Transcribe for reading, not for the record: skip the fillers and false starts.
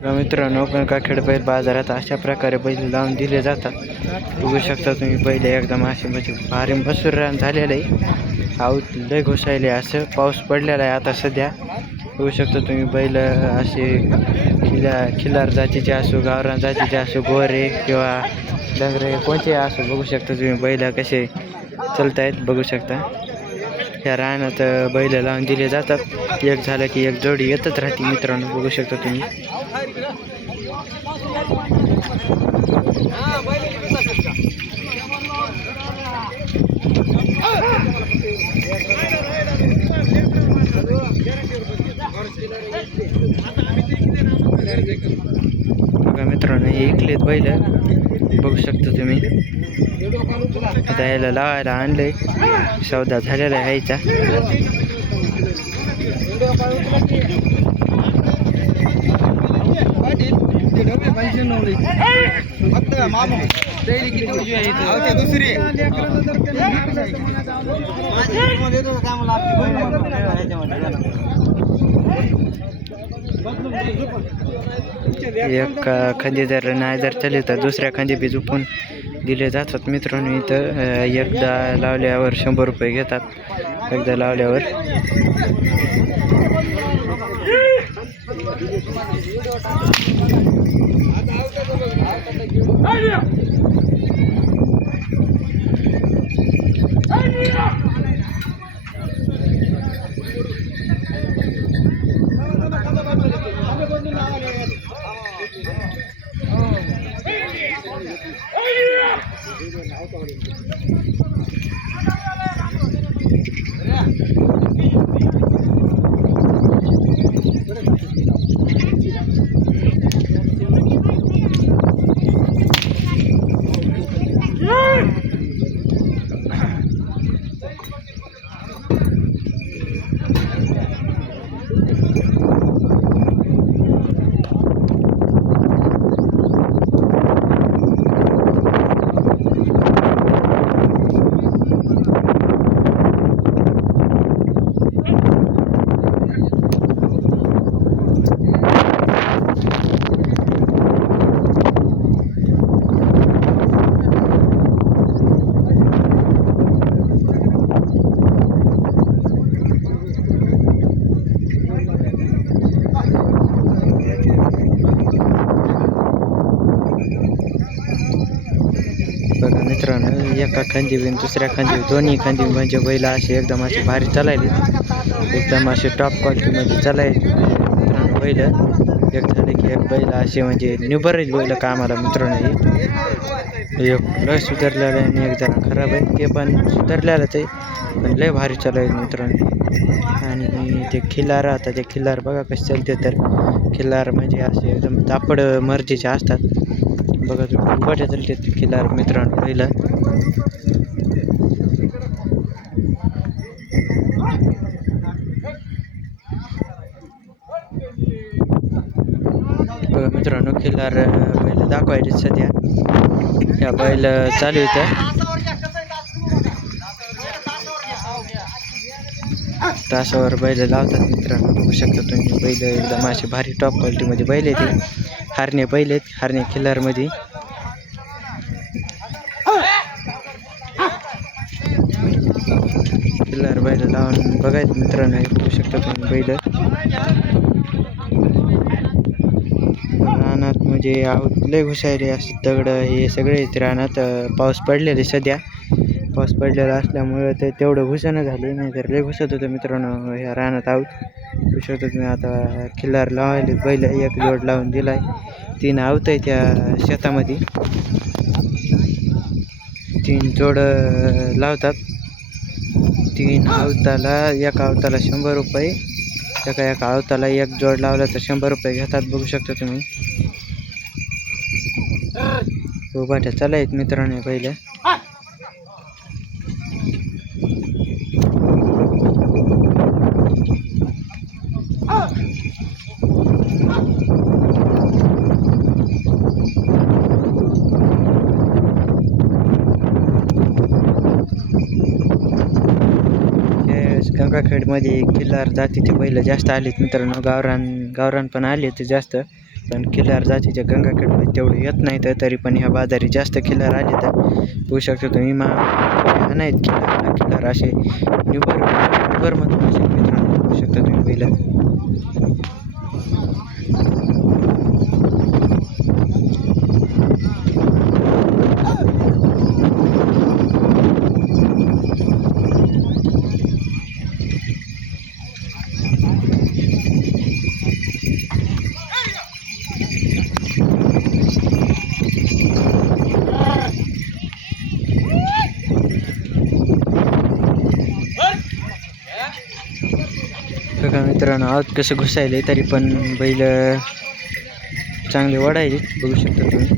मित्रांनो गंगाखेड बैल बाजारात अशा प्रकारे बैल लावून दिले जातात। बघू शकता तुम्ही बैल एकदम असे म्हणजे भारी मसूर झालेलं आहे। आऊत लय घुसायले असं पाऊस पडलेला आहे आता सध्या। बघू शकता तुम्ही बैल असे खिल्लार जातीचे असो, गावरान जातीचे असो, गोरे किंवा डंगरे कोणते असो, बघू शकता तुम्ही बैल कसे चालतायत। बघू शकता या रानात बैल लावून दिले जातात। एक झालं की एक जोडी येतच राहते मित्रांनो, बघू शकता तुम्ही। बघा मित्रांनो हे इकलेत बैल, बघू शकता तुम्ही। आता याला लावायला आणलंय, सौदा झालेला आहे ह्याचा। एक खांदी जर नाही जर चालली तर दुसऱ्या खांदी बी झुपून दिले जातात मित्रांनो। इथं एकदा लावल्यावर 100 रुपये घेतात, एकदा लावल्यावर। बघा मित्रांनो एका खांदी बिन दुसऱ्या खांदी दोन्ही खांदी म्हणजे बैल असे एकदम असे भारी चालायले, एकदम असे टॉप क्वालिटीमध्ये चालायले मित्रांनो बैल। एक झाले की एक बैल असे म्हणजे निबरेच बैल कामाला मित्रांनो। एक लय सुधारलेलं आहे आणि एक जरा खराब आहे, ते पण सुधारलेलंच आहे पण लय भारी चालायले मित्रांनो। आणि ते खिल्लार, आता ते खिल्लार बघा कसे चालते, तर खिल्लार म्हणजे असे एकदम तापड मर्जीचे असतात। बघा तुम्ही उभाट्या चालते ते खिल्लार मित्रांनो बैल। बघा मित्रांनो खिल्लार बैल दाखवायचे सध्या, या बैल चालू इथं तासावर बैल लावतात मित्रांनो। बघू शकता तुम्ही बैल एकदम असे भारी टॉप क्वालिटीमध्ये बैल आहेत, हारणे बैल आहेत, हारणे खिल्लारमध्ये। खिल्लार बैल लावून बघायचं मित्रांनो, बघू शकता तुम्ही बैल रानात म्हणजे आऊत लय घुसायले असे दगड हे सगळे रानात। पाऊस पडलेले सध्या, पाऊस पडलेला असल्यामुळे ते तेवढं घुसणं झालं, नाही तर लय घुसत होतं मित्रांनो ह्या रानात आऊत। बघू शकता तुम्ही आता खिल्लार लावायले बैल, एक जोड लावून दिलाय, 3 आवत आहे त्या शेतामध्ये, 3 जोड लावतात। 3 आवताला, एका आवताला 100 रुपये, एका आवताला एक जोड लावला तर 100 रुपये घेतात। बघू शकता तुम्ही उभाट्या चालायत मित्रांनो बैल। गंगाखेडमध्ये खिल्लार जातीचे बैल जास्त आलेत मित्रांनो, गावरान पण आले ते जास्त। पण किल्लार जातीच्या गंगाखेडमध्ये तेवढे येत नाही तर तरी पण ह्या बाजारी जास्त किल्लार आले तर होऊ शकतो तुम्ही नाहीत किल्लार असे निबर मधून मित्रांनो होऊ शकता तुम्ही बैल. बघा मित्रांनो आत कसं घुसायले तरी पण बैल चांगले वडायले बघू शकता तुम्ही.